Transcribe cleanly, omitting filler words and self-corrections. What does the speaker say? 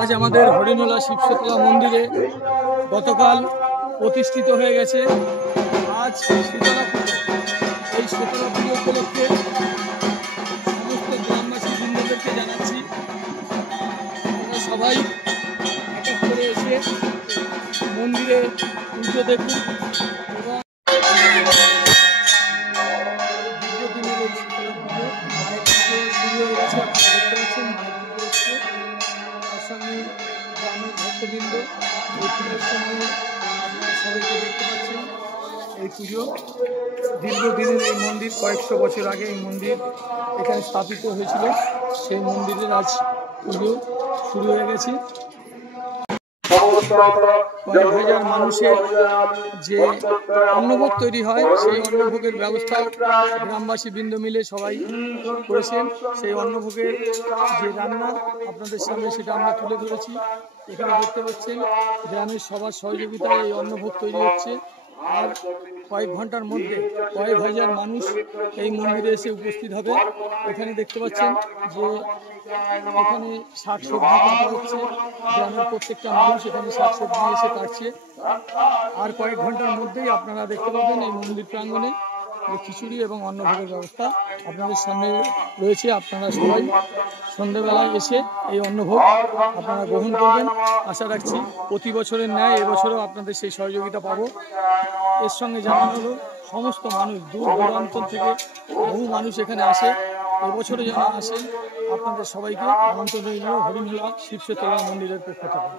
আজ আমাদের হরিণলা শিবশীতলা মন্দিরে গতকাল প্রতিষ্ঠিত হয়ে গেছে আজ শীতলা পুজো। এই শীতলা পুজো উপলক্ষে সমস্ত গ্রামবাসী বৃন্দদেরকে জানাচ্ছি আপনারা সবাই এক করে এসে মন্দিরে পুজো দেখুন এবং দীর্ঘদিনের এই শীতলা পুজো মায়ের পুজো শুরু হয়ে গেছে। আপনারা দেখতে পাচ্ছেন মায়ের পুজো হচ্ছে, তার সঙ্গে গ্রামের ভক্তবৃন্দ এই পুজোর সময় আপনারা সবাইকে দেখতে পাচ্ছেন। এই পুজো দীর্ঘদিনের এই মন্দির, কয়েকশো বছর আগে এই মন্দির এখানে স্থাপিত হয়েছিল। সেই মন্দিরের আজ পুজো শুরু হয়ে গেছে। কয়েক হাজার মানুষের যে অন্নভোগ তৈরি হয় সেই অন্নভোগের ব্যবস্থা গ্রামবাসী বৃন্দ মিলে সবাই করেছেন। সেই অন্নভোগের যে রান্না আপনাদের সামনে সেটা আমরা তুলে ধরেছি। এখানে দেখতে পাচ্ছেন গ্রামের সবার সহযোগিতায় এই অন্নভোগ তৈরি হচ্ছে। আর কয়েক ঘন্টার মধ্যে কয়েক হাজার মানুষ এই মন্দিরে এসে উপস্থিত হবে। এখানে দেখতে পাচ্ছেন যে এখানে শাকসবজি কাটা হচ্ছে, গ্রামের প্রত্যেকটা মানুষ এখানে শাকসবজি এসে কাটছে। আর কয়েক ঘন্টার মধ্যেই আপনারা দেখতে পাবেন এই মন্দির প্রাঙ্গণে যে খিচুড়ি এবং অন্নভোগের ব্যবস্থা আপনাদের সামনে রয়েছে। আপনারা সবাই সন্ধ্যেবেলায় এসে এই অন্নভোগ আপনারা গ্রহণ করবেন। আশা রাখছি প্রতি বছরের ন্যায় এবছরও আপনাদের সেই সহযোগিতা পাবো। এর সঙ্গে জানানো হলো সমস্ত মানুষ দূর দূরান্ত থেকে বহু মানুষ এখানে আসে, এবছরও যারা আসেন আপনাদের সবাইকে আমন্ত্রণ রইল হরিণলা শিবশীতলা মন্দিরের পক্ষ থেকে।